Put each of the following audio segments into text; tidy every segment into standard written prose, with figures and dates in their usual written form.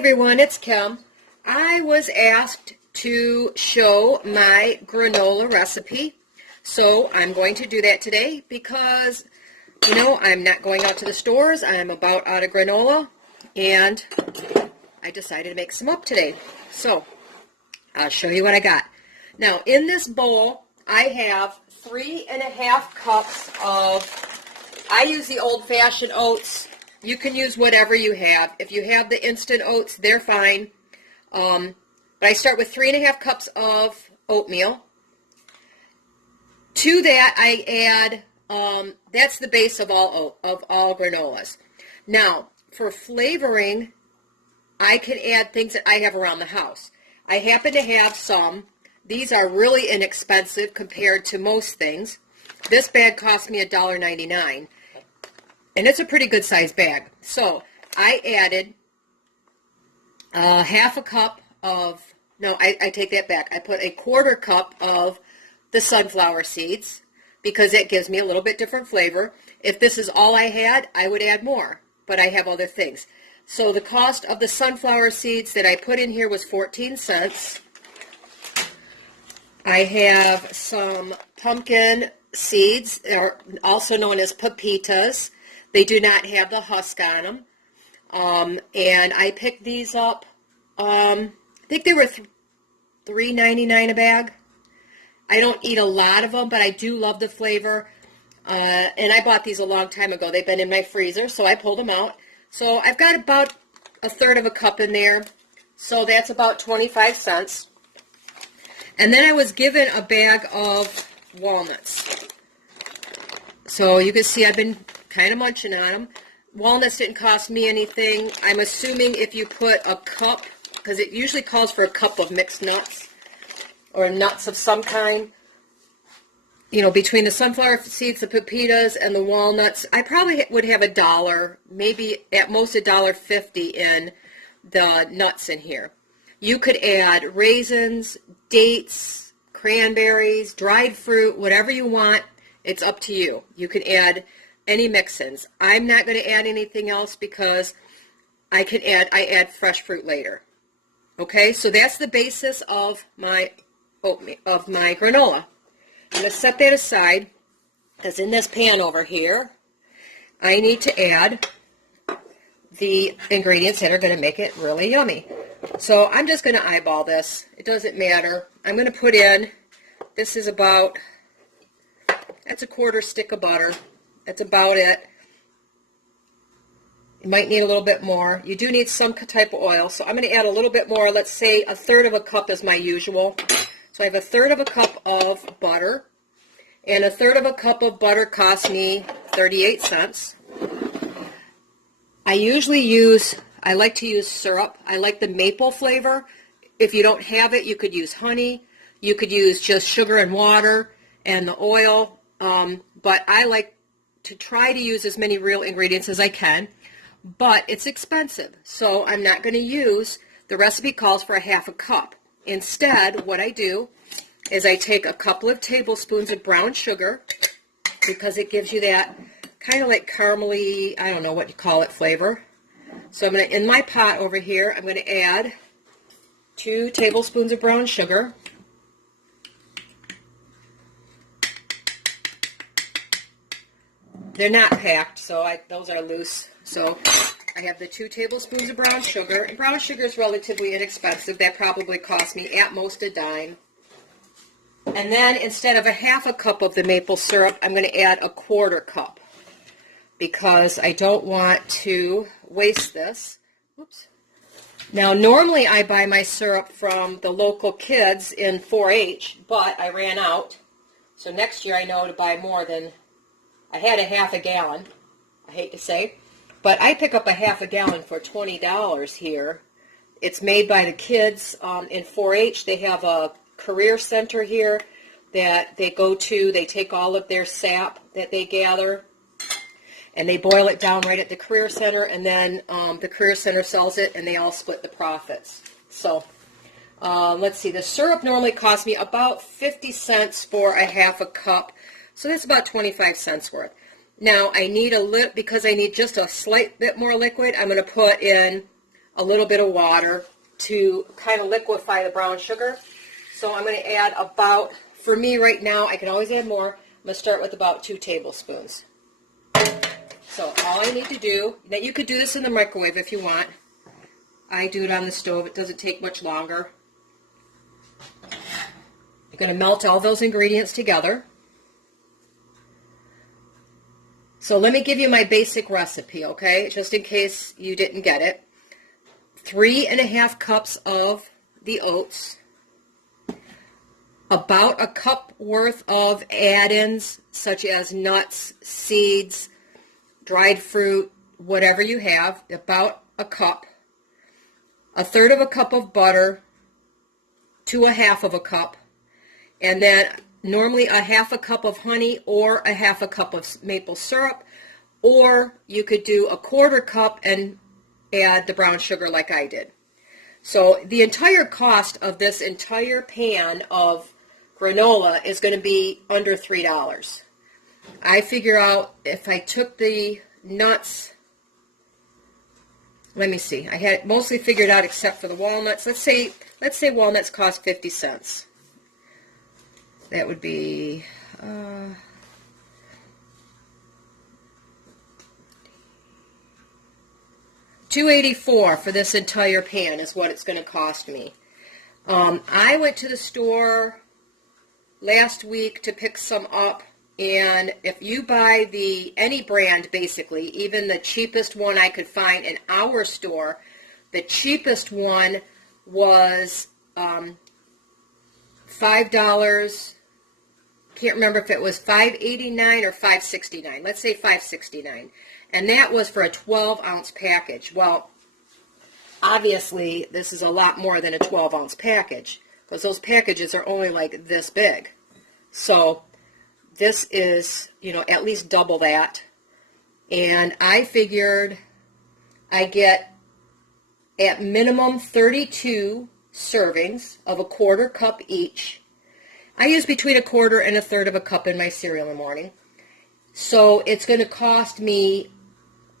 everyone, it's Kim. I was asked to show my granola recipe, so I'm going to do that today because, I'm not going out to the stores. I'm about out of granola, and I decided to make some up today. So, I'll show you what I got. Now, in this bowl, I have 3.5 cups of, I use the old-fashioned oats. You can use whatever you have. If you have the instant oats, they're fine. But I start with 3.5 cups of oatmeal. To that, I add, that's the base of all granolas. Now, for flavoring, I can add things that I have around the house. I happen to have some. These are really inexpensive compared to most things. This bag cost me $1.99. And it's a pretty good sized bag. So I added half a cup of, no, I take that back. I put a 1/4 cup of the sunflower seeds because it gives me a little bit different flavor. If this is all I had, I would add more, but I have other things. So the cost of the sunflower seeds that I put in here was 14 cents. I have some pumpkin seeds, or also known as pepitas. They do not have the husk on them. And I picked these up, I think they were $3.99 a bag. I don't eat a lot of them, but I do love the flavor. And I bought these a long time ago. They've been in my freezer, so I pulled them out. So I've got about 1/3 of a cup in there. So that's about 25 cents. And then I was given a bag of walnuts. So you can see I've been kind of munching on them. Walnuts didn't cost me anything. I'm assuming if you put a cup, because it usually calls for a cup of mixed nuts or nuts of some kind, between the sunflower seeds, the pepitas, and the walnuts, I probably would have $1, maybe at most $1.50 in the nuts in here. You could add raisins, dates, cranberries, dried fruit, whatever you want. It's up to you. You can add any mix-ins. I'm not going to add anything else because I add fresh fruit later. Okay, so that's the basis of my granola. I'm going to set that aside because in this pan over here, I need to add the ingredients that are going to make it really yummy. So I'm just going to eyeball this. It doesn't matter. I'm going to put in, this is about, that's a 1/4 stick of butter. That's about it. You might need a little bit more. You do need some type of oil, so I'm going to add a little bit more. Let's say 1/3 of a cup is my usual. So I have 1/3 of a cup of butter, and 1/3 of a cup of butter cost me 38 cents. I like to use syrup. I like the maple flavor. If you don't have it, you could use honey. You could use just sugar and water and the oil. But I like to try to use as many real ingredients as I can. But it's expensive, so I'm not going to use, the recipe calls for 1/2 cup. Instead, what I do is I take a couple of tablespoons of brown sugar because it gives you that kind of like caramely, I don't know what you call it, flavor. So I'm going to, in my pot over here, I'm going to add 2 tablespoons of brown sugar. They're not packed, so those are loose. So I have the 2 tablespoons of brown sugar. And brown sugar is relatively inexpensive. That probably cost me at most $0.10. And then instead of 1/2 cup of the maple syrup, I'm going to add a 1/4 cup because I don't want to waste this. Oops. Now, normally I buy my syrup from the local kids in 4-H, but I ran out. So next year I know to buy more than, I had 1/2 gallon, I hate to say, but I pick up 1/2 gallon for $20 here. It's made by the kids in 4-H. They have a career center here that they go to. They take all of their sap that they gather and they boil it down right at the career center, and then the career center sells it and they all split the profits. So let's see, the syrup normally costs me about 50 cents for 1/2 cup. So that's about 25 cents worth. Now I need because I need just a slight bit more liquid, I'm going to put in a little bit of water to kind of liquefy the brown sugar. So I'm going to add about, for me right now, I can always add more. I'm going to start with about 2 tablespoons. So all I need to do, now you could do this in the microwave if you want. I do it on the stove. It doesn't take much longer. You're going to melt all those ingredients together. So let me give you my basic recipe, okay, just in case you didn't get it. 3½ cups of the oats, about a cup worth of add-ins such as nuts, seeds, dried fruit, whatever you have, about a cup, 1/3 of a cup of butter to 1/2 of a cup, and then normally 1/2 a cup of honey or 1/2 a cup of maple syrup, or you could do 1/4 cup and add the brown sugar like I did. So the entire cost of this entire pan of granola is going to be under $3. I figure out if I took the nuts, let me see, I had it mostly figured out except for the walnuts. Let's say walnuts cost 50 cents. That would be $2.84 for this entire pan is what it's going to cost me. I went to the store last week to pick some up, and if you buy any brand basically, even the cheapest one I could find in our store, the cheapest one was $5. Can't remember if it was $5.89 or $5.69. Let's say $5.69. And that was for a 12-ounce package. Well, obviously, this is a lot more than a 12-ounce package, because those packages are only like this big. So this is, at least double that. And I figured I get at minimum 32 servings of 1/4 cup each. I use between 1/4 and 1/3 of a cup in my cereal in the morning. So it's going to cost me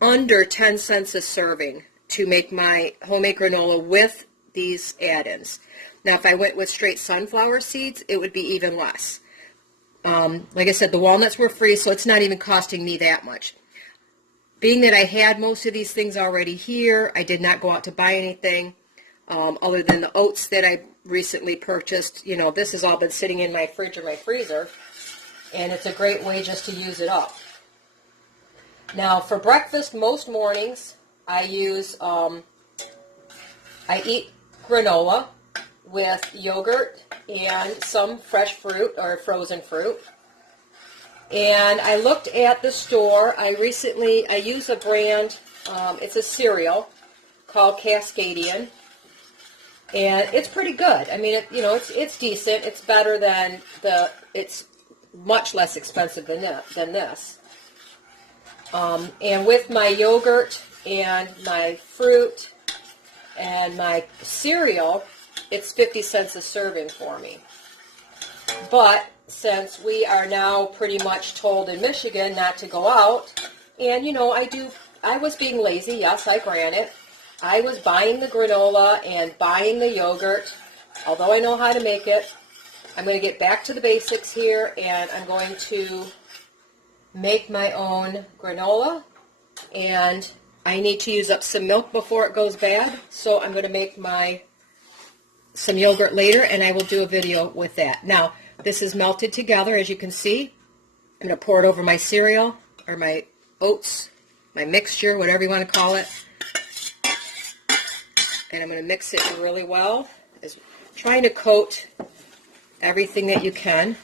under 10 cents a serving to make my homemade granola with these add-ins. Now, if I went with straight sunflower seeds, it would be even less. Like I said, the walnuts were free, so it's not even costing me that much. Being that I had most of these things already here, I did not go out to buy anything other than the oats that I recently purchased. This has all been sitting in my fridge or my freezer, and it's a great way just to use it up. Now, for breakfast, most mornings, I eat granola with yogurt and some fresh fruit or frozen fruit. And I looked at the store. I use a brand, it's a cereal called Cascadian, and it's pretty good. I mean, it's decent. It's better than it's much less expensive than this. And with my yogurt and my fruit and my cereal, it's 50 cents a serving for me. But since we are now pretty much told in Michigan not to go out, and I was being lazy, yes, I grant it. I was buying the granola and buying the yogurt, although I know how to make it. I'm going to get back to the basics here, and I'm going to make my own granola, and I need to use up some milk before it goes bad, so I'm going to make some yogurt later, and I will do a video with that. Now, this is melted together, as you can see. I'm going to pour it over my cereal, or my oats, my mixture, whatever you want to call it. And I'm going to mix it really well, trying to coat everything that you can.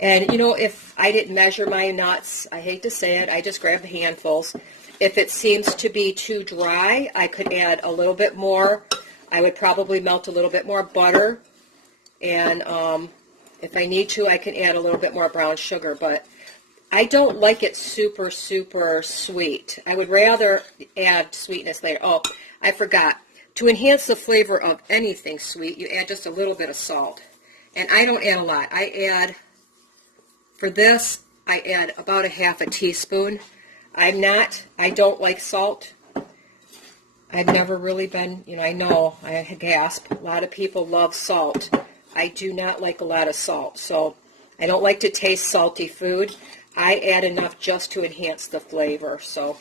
And, if I didn't measure my nuts, I hate to say it, I just grabbed handfuls. If it seems to be too dry, I could add a little bit more. I would probably melt a little bit more butter. And if I need to, I can add a little bit more brown sugar. But I don't like it super, super sweet. I would rather add sweetness later. Oh, I forgot. To enhance the flavor of anything sweet, you add just a little bit of salt. And I don't add a lot. For this, I add about 1/2 teaspoon. I don't like salt. I've never really been, I know, I gasp, a lot of people love salt. I do not like a lot of salt, so I don't like to taste salty food. I add enough just to enhance the flavor, so.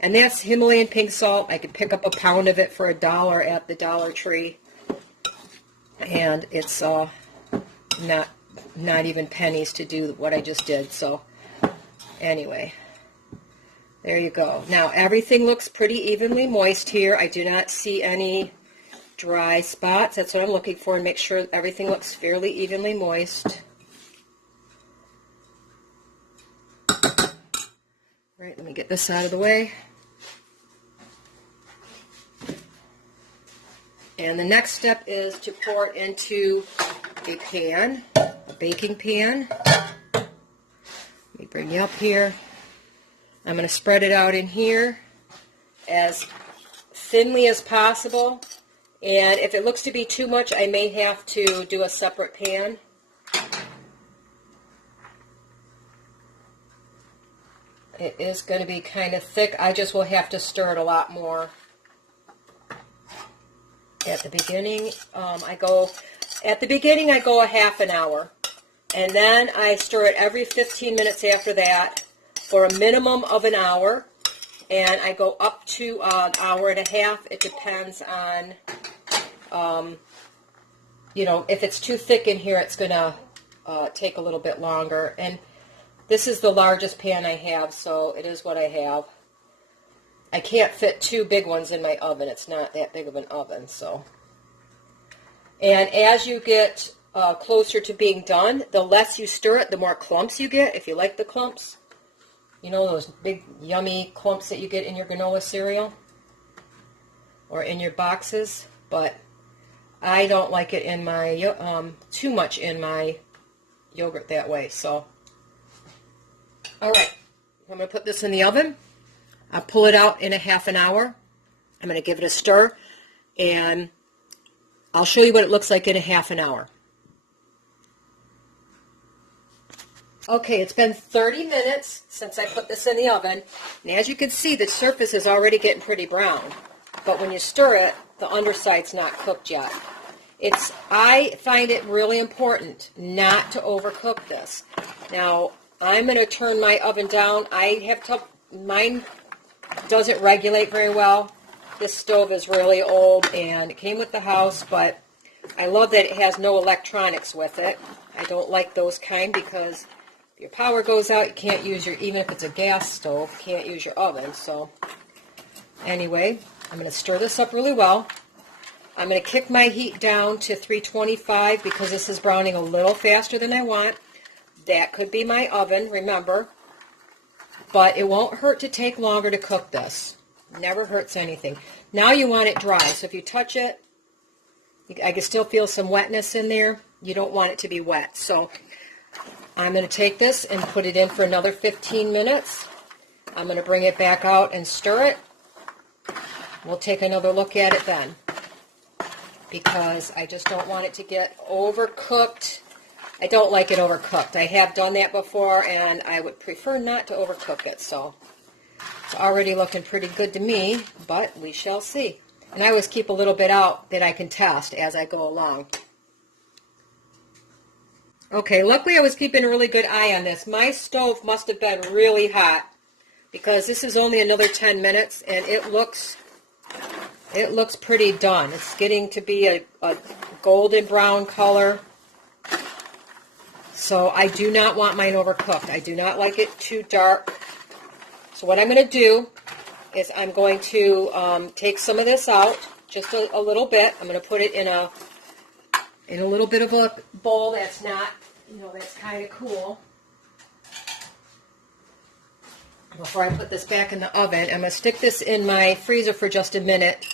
And that's Himalayan pink salt. I could pick up a pound of it for $1 at the Dollar Tree. And it's not even pennies to do what I just did. So anyway, there you go. Now everything looks pretty evenly moist here. I do not see any dry spots. That's what I'm looking for, and make sure everything looks fairly evenly moist. Right, let me get this out of the way. And the next step is to pour it into a pan, a baking pan. Let me bring you up here. I'm going to spread it out in here as thinly as possible. And if it looks to be too much, I may have to do a separate pan. It is going to be kind of thick. I just will have to stir it a lot more. At the beginning, I go a half an hour, and then I stir it every 15 minutes after that for a minimum of an hour, and I go up to an hour and a half. It depends on, if it's too thick in here, it's going to take a little bit longer. And this is the largest pan I have, so it is what I have. I can't fit 2 big ones in my oven. It's not that big of an oven, so. And as you get closer to being done, the less you stir it, the more clumps you get, if you like the clumps. You know those big, yummy clumps that you get in your granola cereal? Or in your boxes? But I don't like it in my, too much in my yogurt that way, so. All right, I'm going to put this in the oven. I'll pull it out in a half an hour. I'm going to give it a stir, and I'll show you what it looks like in a half an hour. Okay, it's been 30 minutes since I put this in the oven, and as you can see, the surface is already getting pretty brown. But when you stir it, the underside's not cooked yet. I find it really important not to overcook this. Now, I'm going to turn my oven down. Mine doesn't regulate very well. This stove is really old, and it came with the house, but I love that it has no electronics with it. I don't like those kind because if your power goes out, you can't use even if it's a gas stove, you can't use your oven. So anyway, I'm going to stir this up really well. I'm going to kick my heat down to 325 because this is browning a little faster than I want. That could be my oven, remember. But it won't hurt to take longer to cook this. Never hurts anything. Now you want it dry, so if you touch it, I can still feel some wetness in there. You don't want it to be wet. So I'm going to take this and put it in for another 15 minutes. I'm going to bring it back out and stir it. We'll take another look at it then, because I just don't want it to get overcooked. I don't like it overcooked. I have done that before, and I would prefer not to overcook it. So it's already looking pretty good to me, but we shall see. And I always keep a little bit out that I can test as I go along. Okay, luckily I was keeping a really good eye on this. My stove must have been really hot because this is only another 10 minutes, and it looks pretty done. It's getting to be a golden brown color. So I do not want mine overcooked. I do not like it too dark. So what I'm going to do is I'm going to take some of this out, just a little bit. I'm going to put it in a little bit of a bowl that's not, that's kind of cool. Before I put this back in the oven, I'm going to stick this in my freezer for just a minute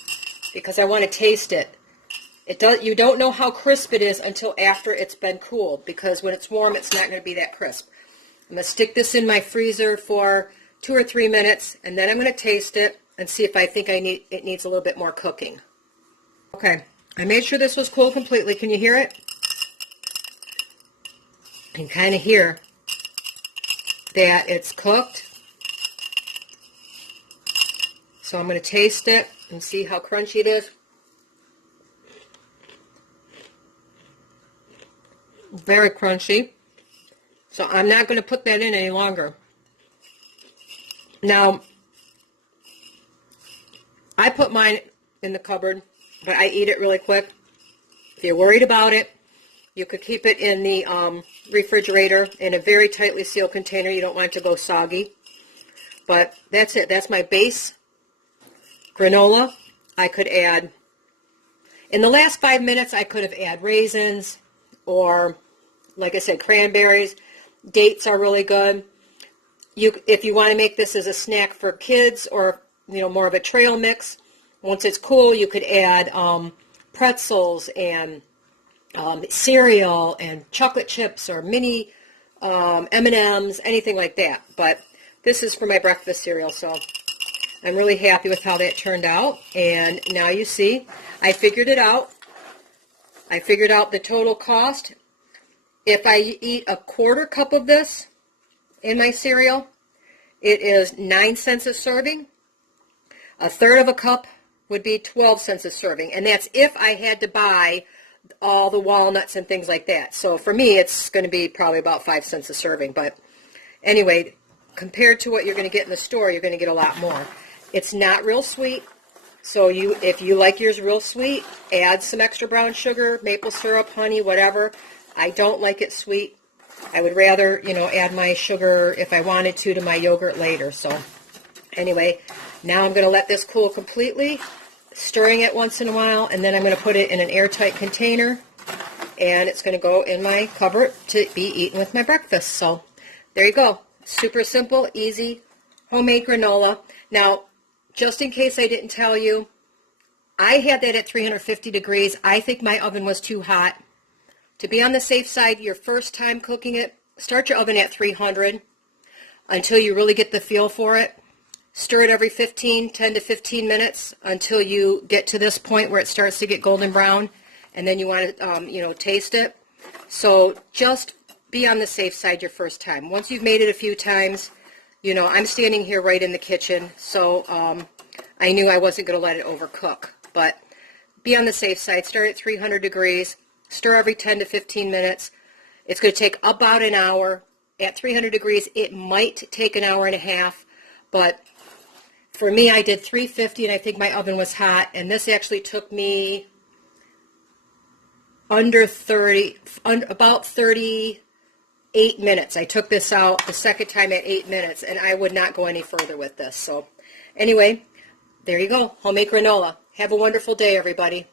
because I want to taste it. You don't know how crisp it is until after it's been cooled, because when it's warm, it's not going to be that crisp. I'm going to stick this in my freezer for 2 or 3 minutes, and then I'm going to taste it and see if I think it needs a little bit more cooking. Okay, I made sure this was cooled completely. Can you hear it? You can kind of hear that it's cooked. So I'm going to taste it. And see how crunchy it is? Very crunchy. So I'm not going to put that in any longer. Now, I put mine in the cupboard, but I eat it really quick. If you're worried about it, you could keep it in the refrigerator in a very tightly sealed container. You don't want it to go soggy. But that's it. That's my base granola. I could add, in the last 5 minutes, I could have added raisins or, like I said, cranberries. Dates are really good. If you want to make this as a snack for kids or, more of a trail mix, once it's cool, you could add pretzels and cereal and chocolate chips or mini M&Ms, anything like that. But this is for my breakfast cereal, so I'm really happy with how that turned out. And now you see, I figured it out. I figured out the total cost. If I eat a quarter cup of this in my cereal, it is 9 cents a serving. A third of a cup would be 12 cents a serving. And that's if I had to buy all the walnuts and things like that. So for me, it's going to be probably about 5 cents a serving. But anyway, compared to what you're going to get in the store, you're going to get a lot more. It's not real sweet. So if you like yours real sweet, add some extra brown sugar, maple syrup, honey, whatever. I don't like it sweet. I would rather, add my sugar if I wanted to my yogurt later. So anyway, now I'm going to let this cool completely, stirring it once in a while, and then I'm going to put it in an airtight container, and it's going to go in my cupboard to be eaten with my breakfast. So there you go. Super simple, easy, homemade granola. Now, just in case I didn't tell you, I had that at 350 degrees. I think my oven was too hot. To be on the safe side, your first time cooking it, start your oven at 300 until you really get the feel for it. Stir it every 10 to 15 minutes until you get to this point where it starts to get golden brown, and then you want to, taste it. So just be on the safe side your first time. Once you've made it a few times, I'm standing here right in the kitchen, so I knew I wasn't going to let it overcook. But be on the safe side. Start at 300 degrees. Stir every 10 to 15 minutes. It's going to take about an hour. At 300 degrees, it might take an hour and a half, but for me, I did 350, and I think my oven was hot, and this actually took me about 38 minutes. I took this out the second time at 8 minutes, and I would not go any further with this. So anyway, there you go, homemade granola. Have a wonderful day, everybody.